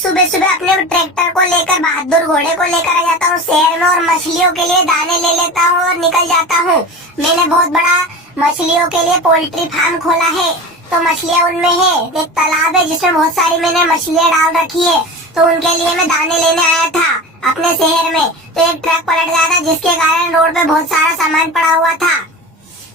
सुबह सुबह अपने ट्रैक्टर को लेकर बहादुर घोड़े को लेकर आ जाता हूँ शहर में और मछलियों के लिए दाने ले लेता हूँ और निकल जाता हूँ। मैंने बहुत बड़ा मछलियों के लिए पोल्ट्री फार्म खोला है, तो मछलियाँ उनमें है। एक तालाब है जिसमें बहुत सारी मैंने मछलियाँ डाल रखी है, तो उनके लिए मैं दाने लेने आया था अपने शहर में। तो एक ट्रक पलट गया था, जिसके कारण रोड पे बहुत सारा सामान पड़ा हुआ था,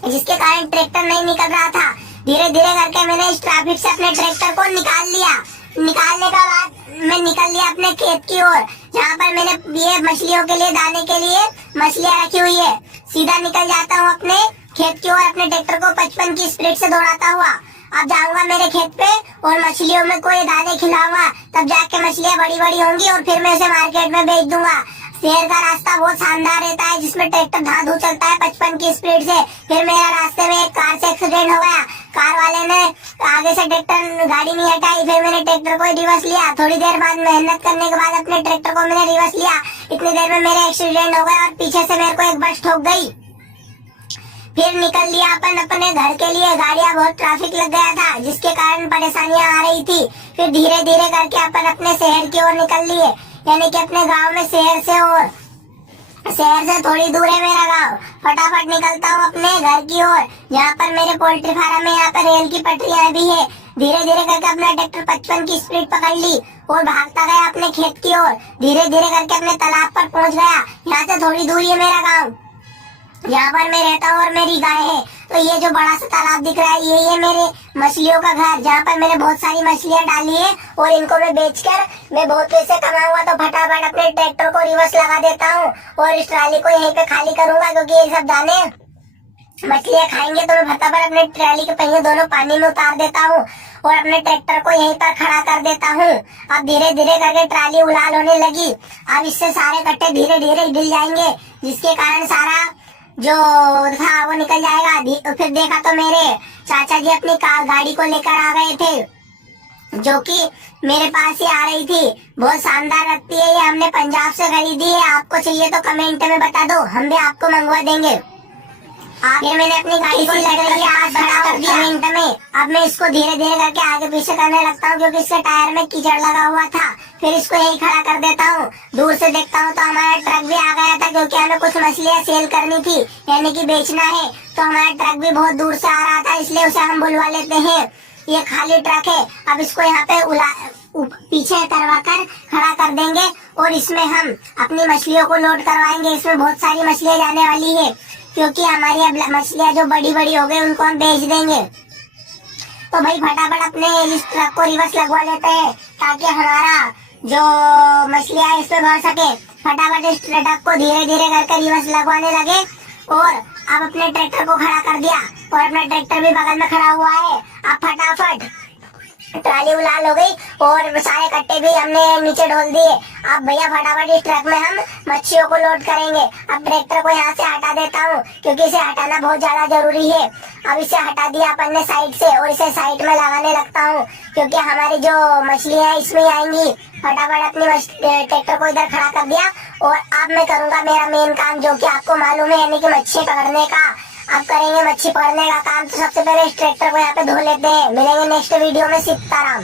जिसके कारण ट्रैक्टर नहीं निकल रहा था। धीरे धीरे करके मैंने इस ट्रैफिक से अपने ट्रैक्टर को निकाल लिया। निकालने के बाद मैं निकल लिया अपने खेत की ओर, जहाँ पर मैंने ये मछलियों के लिए दाने के लिए मछलियाँ रखी हुई है। सीधा निकल जाता हूँ अपने खेत की ओर, अपने ट्रैक्टर को 55 की स्पीड से दौड़ाता हुआ। अब जाऊंगा मेरे खेत पे और मछलियों में कोई दाने खिलाऊंगा, तब जाके मछलियाँ बड़ी बड़ी होंगी और फिर मैं उसे मार्केट में बेच दूंगा। शहर का रास्ता बहुत शानदार रहता है, जिसमें ट्रैक्टर धाधु चलता है 55 की स्पीड से। फिर मेरा रास्ते में एक कार से एक्सीडेंट हो गया। कार वाले ने आगे से ट्रैक्टर गाड़ी नहीं हटाई, फिर मैंने ट्रैक्टर को रिवर्स लिया। थोड़ी देर बाद मेहनत करने के बाद अपने ट्रैक्टर को मैंने रिवर्स लिया। इतनी देर में मेरा एक्सीडेंट हो गया और पीछे से मेरे को एक बस ठोक गई। फिर निकल लिया अपन अपने घर के लिए। गाड़ियां बहुत ट्रैफिक लग गया था, जिसके कारण परेशानियां आ रही थी। फिर धीरे धीरे करके अपन अपने शहर की ओर निकल लिए, यानी कि अपने गांव में शहर से थोड़ी दूर है मेरा गांव। फटाफट निकलता हूँ अपने घर की ओर, जहाँ पर मेरे पोल्ट्री फार्म है। यहाँ पर रेल की पटरियां भी है। धीरे धीरे करके अपना ट्रैक्टर 55 की स्पीड पकड़ ली और भागता गया अपने खेत की ओर। धीरे धीरे करके अपने तालाब पर पहुंच गया। यहाँ से थोड़ी दूरी है मेरा गाँव, यहाँ पर मैं रहता हूँ और मेरी गाय है। तो ये जो बड़ा सा तालाब दिख रहा है, यही है मेरे मछलियों का घर, जहाँ पर मैंने बहुत सारी मछलियाँ डाली है और इनको मैं बेचकर मैं बहुत पैसे कमाऊंगा। तो फटाफट अपने ट्रैक्टर को रिवर्स लगा देता हूँ और इस ट्राली को यहीं पे खाली करूंगा, क्योंकि ये सब दाने मछलियाँ खाएंगे। तो मैं फटाफट अपने ट्राली के पहिए दोनों पानी में उतार देता हूँ और अपने ट्रैक्टर को यहीं पर खड़ा कर देता हूँ। अब धीरे धीरे करके ट्राली उलाल होने लगी। अब इससे सारे कट्टे धीरे धीरे हिल जाएंगे, जिसके कारण सारा जो था वो निकल जाएगा। फिर देखा तो मेरे चाचा जी अपनी गाड़ी को लेकर आ गए थे, जो कि मेरे पास ही आ रही थी। बहुत शानदार लगती है ये, हमने पंजाब से खरीदी है। आपको चाहिए तो कमेंट में बता दो, हम भी आपको मंगवा देंगे। फिर मैंने अपनी गाड़ी को लग आज खड़ा कर दिया मिनट में। अब मैं इसको धीरे धीरे करके आगे पीछे करने लगता हूँ, क्योंकि इसके टायर में कीचड़ लगा हुआ था। फिर इसको यही खड़ा कर देता हूँ। दूर से देखता हूँ तो हमारा ट्रक भी आ गया था, क्योंकि हमें कुछ मछलियाँ सेल करनी थी, यानी कि बेचना है। तो हमारा ट्रक भी बहुत दूर से आ रहा था, इसलिए उसे हम बुलवा लेते हैं। ये खाली ट्रक है। अब इसको यहाँ पे पीछे करवा कर खड़ा कर देंगे और इसमें हम अपनी मछलियों को लोड करवाएंगे। इसमें बहुत सारी मछलियाँ जाने वाली है, क्योंकि हमारी अब मछलियाँ जो बड़ी बड़ी हो गई उनको हम बेच देंगे। तो भाई फटाफट अपने इस ट्रक को रिवर्स लगवा लेते हैं, ताकि हमारा जो मछलियाँ इसमें भर सके। फटाफट इस ट्रक को धीरे धीरे करके रिवर्स लगवाने लगे और अब अपने ट्रैक्टर को खड़ा कर दिया और अपना ट्रैक्टर भी बगल में खड़ा हुआ है। अब फटाफट ट्राली उलाल हो गई और सारे कट्टे भी हमने नीचे ढोल दिए। अब भैया फटाफट इस ट्रक में हम मच्छियों को लोड करेंगे। अब ट्रैक्टर को यहाँ से हटा देता हूँ, क्योंकि इसे हटाना बहुत ज्यादा जरूरी है। अब इसे हटा दिया अपन ने साइड से और इसे साइड में लगाने लगता हूँ, क्योंकि हमारी जो मछलियाँ है इसमें आएंगी। फटाफट अपनी ट्रैक्टर को इधर खड़ा कर दिया और अब मैं करूंगा मेरा मेन काम, जो कि आपको मालूम है, यानी कि मच्छी पकड़ने का। अब करेंगे मच्छी पकड़ने का काम। तो सबसे पहले इस ट्रैक्टर को यहाँ पे धो लेते हैं। मिलेंगे नेक्स्ट वीडियो में। सीताराम।